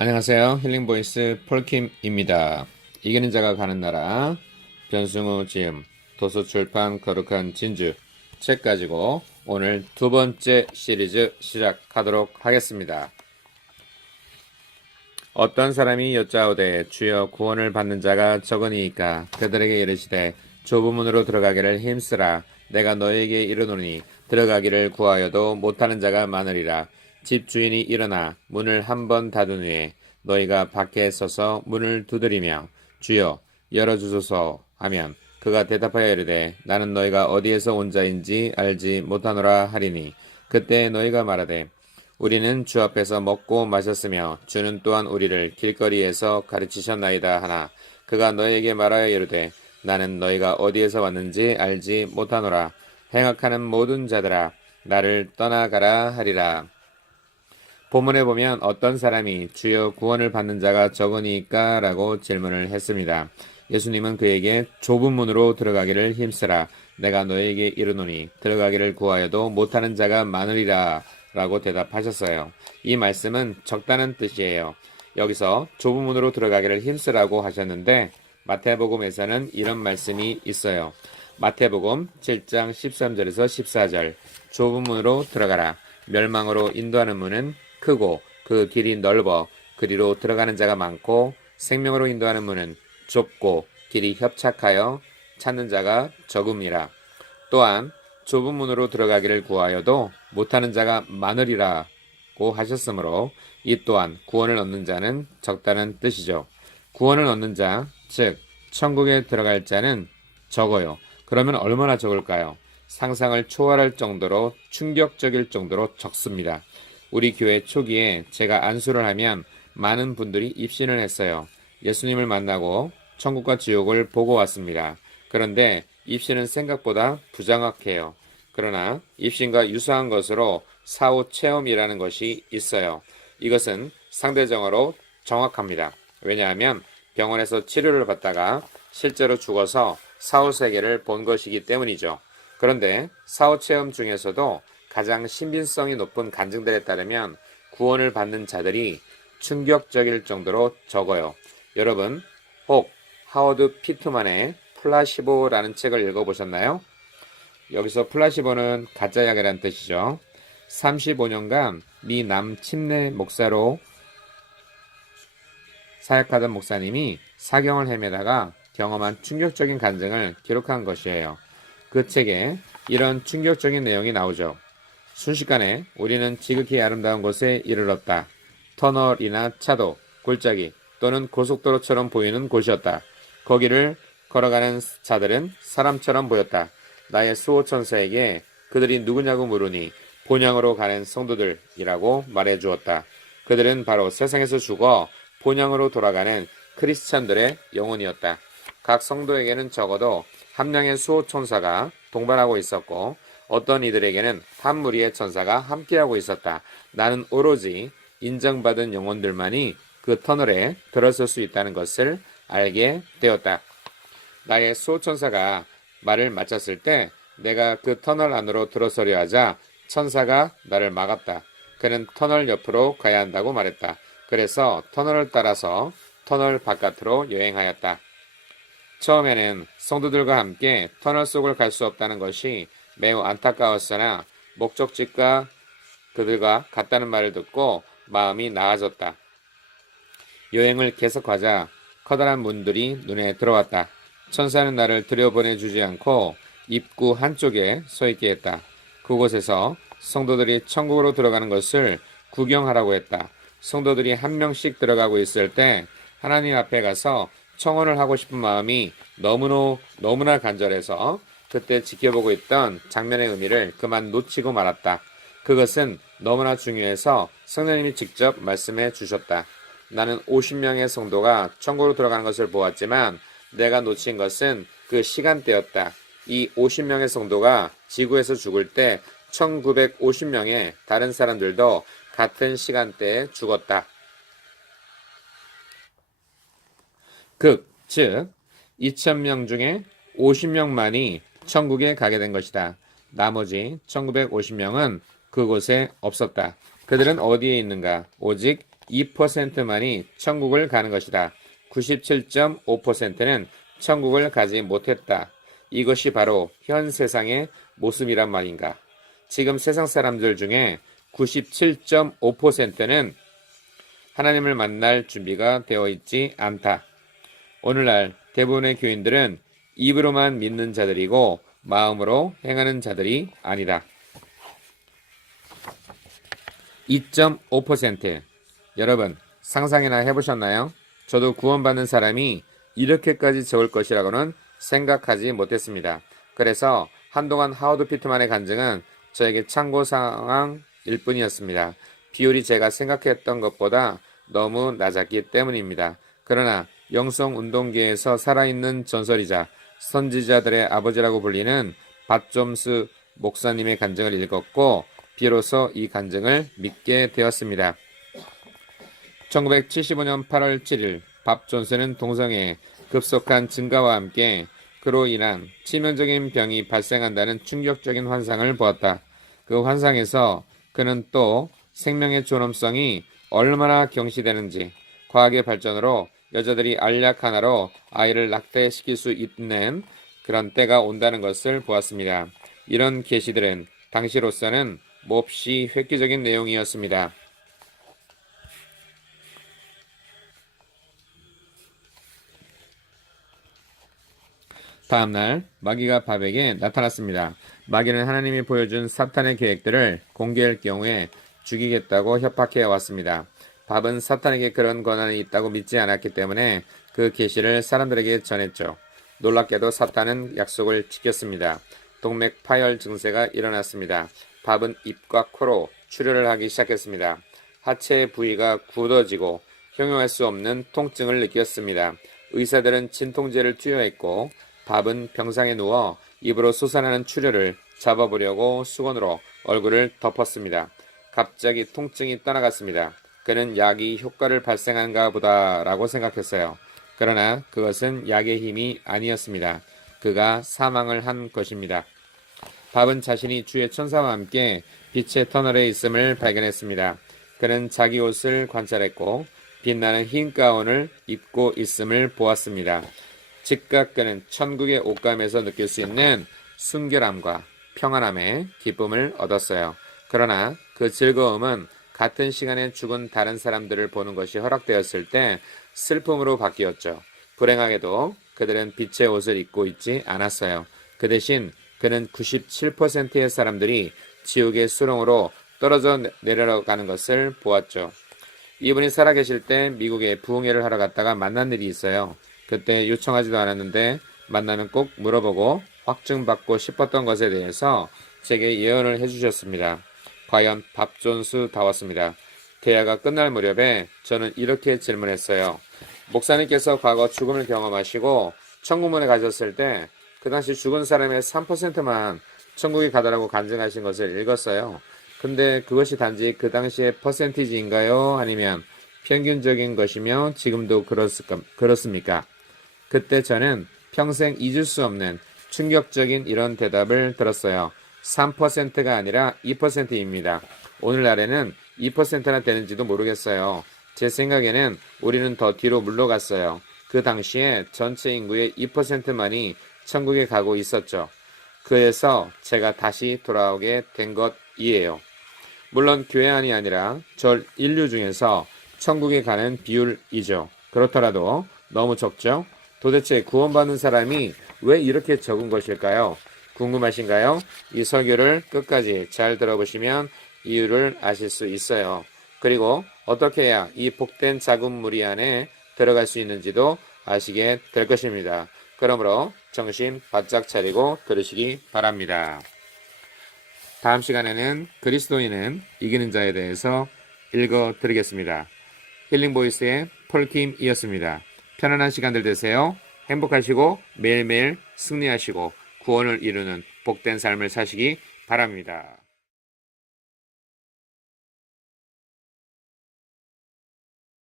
안녕하세요. 힐링보이스 폴킴입니다. 이기는 자가 가는 나라 변승우 지음 도서출판 거룩한 진주 책 가지고 오늘 두 번째 시리즈 시작하도록 하겠습니다. 어떤 사람이 여짜오되 주여 구원을 받는 자가 적으니이까 그들에게 이르시되 좁은 문으로 들어가기를 힘쓰라. 내가 너에게 이르노니 들어가기를 구하여도 못하는 자가 많으리라. 집 주인이 일어나 문을 한 번 닫은 후에 너희가 밖에 서서 문을 두드리며 주여 열어주소서 하면 그가 대답하여 이르되 나는 너희가 어디에서 온 자인지 알지 못하노라 하리니 그때 너희가 말하되 우리는 주 앞에서 먹고 마셨으며 주는 또한 우리를 길거리에서 가르치셨나이다 하나 그가 너희에게 말하여 이르되 나는 너희가 어디에서 왔는지 알지 못하노라. 행악하는 모든 자들아 나를 떠나가라 하리라. 본문에 보면 어떤 사람이 주여 구원을 받는 자가 적으니까 라고 질문을 했습니다. 예수님은 그에게 좁은 문으로 들어가기를 힘쓰라. 내가 너에게 이르노니 들어가기를 구하여도 못하는 자가 많으리라 라고 대답하셨어요. 이 말씀은 적다는 뜻이에요. 여기서 좁은 문으로 들어가기를 힘쓰라고 하셨는데 마태복음에서는 이런 말씀이 있어요. 마태복음 7장 13절에서 14절 좁은 문으로 들어가라. 멸망으로 인도하는 문은 크고 그 길이 넓어 그리로 들어가는 자가 많고 생명으로 인도하는 문은 좁고 길이 협착하여 찾는 자가 적음이라. 또한 좁은 문으로 들어가기를 구하여도 못하는 자가 많으리라고 하셨으므로 이 또한 구원을 얻는 자는 적다는 뜻이죠. 구원을 얻는 자, 즉 천국에 들어갈 자는 적어요. 그러면 얼마나 적을까요? 상상을 초월할 정도로 충격적일 정도로 적습니다. 우리 교회 초기에 제가 안수를 하면 많은 분들이 입신을 했어요. 예수님을 만나고 천국과 지옥을 보고 왔습니다. 그런데 입신은 생각보다 부정확해요. 그러나 입신과 유사한 것으로 사후 체험이라는 것이 있어요. 이것은 상대적으로 정확합니다. 왜냐하면 병원에서 치료를 받다가 실제로 죽어서 사후 세계를 본 것이기 때문이죠. 그런데 사후 체험 중에서도 가장 신빙성이 높은 간증들에 따르면 구원을 받는 자들이 충격적일 정도로 적어요. 여러분 혹 하워드 피트만의 플라시보라는 책을 읽어보셨나요? 여기서 플라시보는 가짜약이라는 뜻이죠. 35년간 미 남침내 목사로 사역하던 목사님이 사경을 헤매다가 경험한 충격적인 간증을 기록한 것이에요. 그 책에 이런 충격적인 내용이 나오죠. 순식간에 우리는 지극히 아름다운 곳에 이르렀다. 터널이나 차도, 골짜기 또는 고속도로처럼 보이는 곳이었다. 거기를 걸어가는 자들은 사람처럼 보였다. 나의 수호천사에게 그들이 누구냐고 물으니 본향으로 가는 성도들이라고 말해주었다. 그들은 바로 세상에서 죽어 본향으로 돌아가는 크리스찬들의 영혼이었다. 각 성도에게는 적어도 한 명의 수호천사가 동반하고 있었고 어떤 이들에게는 한 무리의 천사가 함께하고 있었다. 나는 오로지 인정받은 영혼들만이 그 터널에 들어설 수 있다는 것을 알게 되었다. 나의 수호천사가 말을 마쳤을 때 내가 그 터널 안으로 들어서려 하자 천사가 나를 막았다. 그는 터널 옆으로 가야 한다고 말했다. 그래서 터널을 따라서 터널 바깥으로 여행하였다. 처음에는 성도들과 함께 터널 속을 갈 수 없다는 것이 매우 안타까웠으나 목적지가 그들과 같다는 말을 듣고 마음이 나아졌다. 여행을 계속하자 커다란 문들이 눈에 들어왔다. 천사는 나를 들여보내주지 않고 입구 한쪽에 서 있게 했다. 그곳에서 성도들이 천국으로 들어가는 것을 구경하라고 했다. 성도들이 한 명씩 들어가고 있을 때 하나님 앞에 가서 청혼을 하고 싶은 마음이 너무나 간절해서 그때 지켜보고 있던 장면의 의미를 그만 놓치고 말았다. 그것은 너무나 중요해서 성령님이 직접 말씀해 주셨다. 나는 50명의 성도가 천국으로 들어가는 것을 보았지만 내가 놓친 것은 그 시간대였다. 이 50명의 성도가 지구에서 죽을 때 1950명의 다른 사람들도 같은 시간대에 죽었다. 즉 2000명 중에 50명만이 천국에 가게 된 것이다. 나머지 1950명은 그곳에 없었다. 그들은 어디에 있는가? 오직 2%만이 천국을 가는 것이다. 97.5%는 천국을 가지 못했다. 이것이 바로 현 세상의 모습이란 말인가. 지금 세상 사람들 중에 97.5%는 하나님을 만날 준비가 되어 있지 않다. 오늘날 대부분의 교인들은 입으로만 믿는 자들이고 마음으로 행하는 자들이 아니다. 2.5%. 여러분 상상이나 해보셨나요? 저도 구원받는 사람이 이렇게까지 적을 것이라고는 생각하지 못했습니다. 그래서 한동안 하워드 피트만의 간증은 저에게 참고 상황일 뿐이었습니다. 비율이 제가 생각했던 것보다 너무 낮았기 때문입니다. 그러나 영성운동계에서 살아있는 전설이자 선지자들의 아버지라고 불리는 밥 존스 목사님의 간증을 읽었고 비로소 이 간증을 믿게 되었습니다. 1975년 8월 7일 밥 존스는 동성애의 급속한 증가와 함께 그로 인한 치명적인 병이 발생한다는 충격적인 환상을 보았다. 그 환상에서 그는 또 생명의 존엄성이 얼마나 경시되는지, 과학의 발전으로 여자들이 알약 하나로 아이를 낙태시킬 수 있는 그런 때가 온다는 것을 보았습니다. 이런 계시들은 당시로서는 몹시 획기적인 내용이었습니다. 다음날 마귀가 밥에게 나타났습니다. 마귀는 하나님이 보여준 사탄의 계획들을 공개할 경우에 죽이겠다고 협박해 왔습니다. 밥은 사탄에게 그런 권한이 있다고 믿지 않았기 때문에 그 계시를 사람들에게 전했죠. 놀랍게도 사탄은 약속을 지켰습니다. 동맥 파열 증세가 일어났습니다. 밥은 입과 코로 출혈을 하기 시작했습니다. 하체 부위가 굳어지고 형용할 수 없는 통증을 느꼈습니다. 의사들은 진통제를 투여했고 밥은 병상에 누워 입으로 솟아나는 출혈을 잡아보려고 수건으로 얼굴을 덮었습니다. 갑자기 통증이 떠나갔습니다. 그는 약이 효과를 발생한가 보다라고 생각했어요. 그러나 그것은 약의 힘이 아니었습니다. 그가 사망을 한 것입니다. 밥은 자신이 주의 천사와 함께 빛의 터널에 있음을 발견했습니다. 그는 자기 옷을 관찰했고 빛나는 흰 가운을 입고 있음을 보았습니다. 즉각 그는 천국의 옷감에서 느낄 수 있는 순결함과 평안함의 기쁨을 얻었어요. 그러나 그 즐거움은 같은 시간에 죽은 다른 사람들을 보는 것이 허락되었을 때 슬픔으로 바뀌었죠. 불행하게도 그들은 빛의 옷을 입고 있지 않았어요. 그 대신 그는 97%의 사람들이 지옥의 수렁으로 떨어져 내려가는 것을 보았죠. 이분이 살아계실 때 미국에 부흥회를 하러 갔다가 만난 일이 있어요. 그때 요청하지도 않았는데 만나면 꼭 물어보고 확증받고 싶었던 것에 대해서 제게 예언을 해주셨습니다. 과연 밥 존스다웠습니다. 대화가 끝날 무렵에 저는 이렇게 질문했어요. 목사님께서 과거 죽음을 경험하시고 천국문에 가셨을 때 그 당시 죽은 사람의 3%만 천국에 가더라고 간증하신 것을 읽었어요. 근데 그것이 단지 그 당시의 퍼센티지인가요? 아니면 평균적인 것이며 지금도 그렇습니까? 그때 저는 평생 잊을 수 없는 충격적인 이런 대답을 들었어요. 3%가 아니라 2%입니다. 오늘날에는 2%나 되는지도 모르겠어요. 제 생각에는 우리는 더 뒤로 물러갔어요. 그 당시에 전체 인구의 2%만이 천국에 가고 있었죠. 그래서 제가 다시 돌아오게 된 것이에요. 물론 교회 안이 아니라 전 인류 중에서 천국에 가는 비율이죠. 그렇더라도 너무 적죠? 도대체 구원받는 사람이 왜 이렇게 적은 것일까요? 궁금하신가요? 이 설교를 끝까지 잘 들어보시면 이유를 아실 수 있어요. 그리고 어떻게 해야 이 복된 작은 무리 안에 들어갈 수 있는지도 아시게 될 것입니다. 그러므로 정신 바짝 차리고 들으시기 바랍니다. 다음 시간에는 그리스도인은 이기는 자에 대해서 읽어드리겠습니다. 힐링보이스의 폴킴이었습니다. 편안한 시간들 되세요. 행복하시고 매일매일 승리하시고 구원을 이루는 복된 삶을 사시기 바랍니다.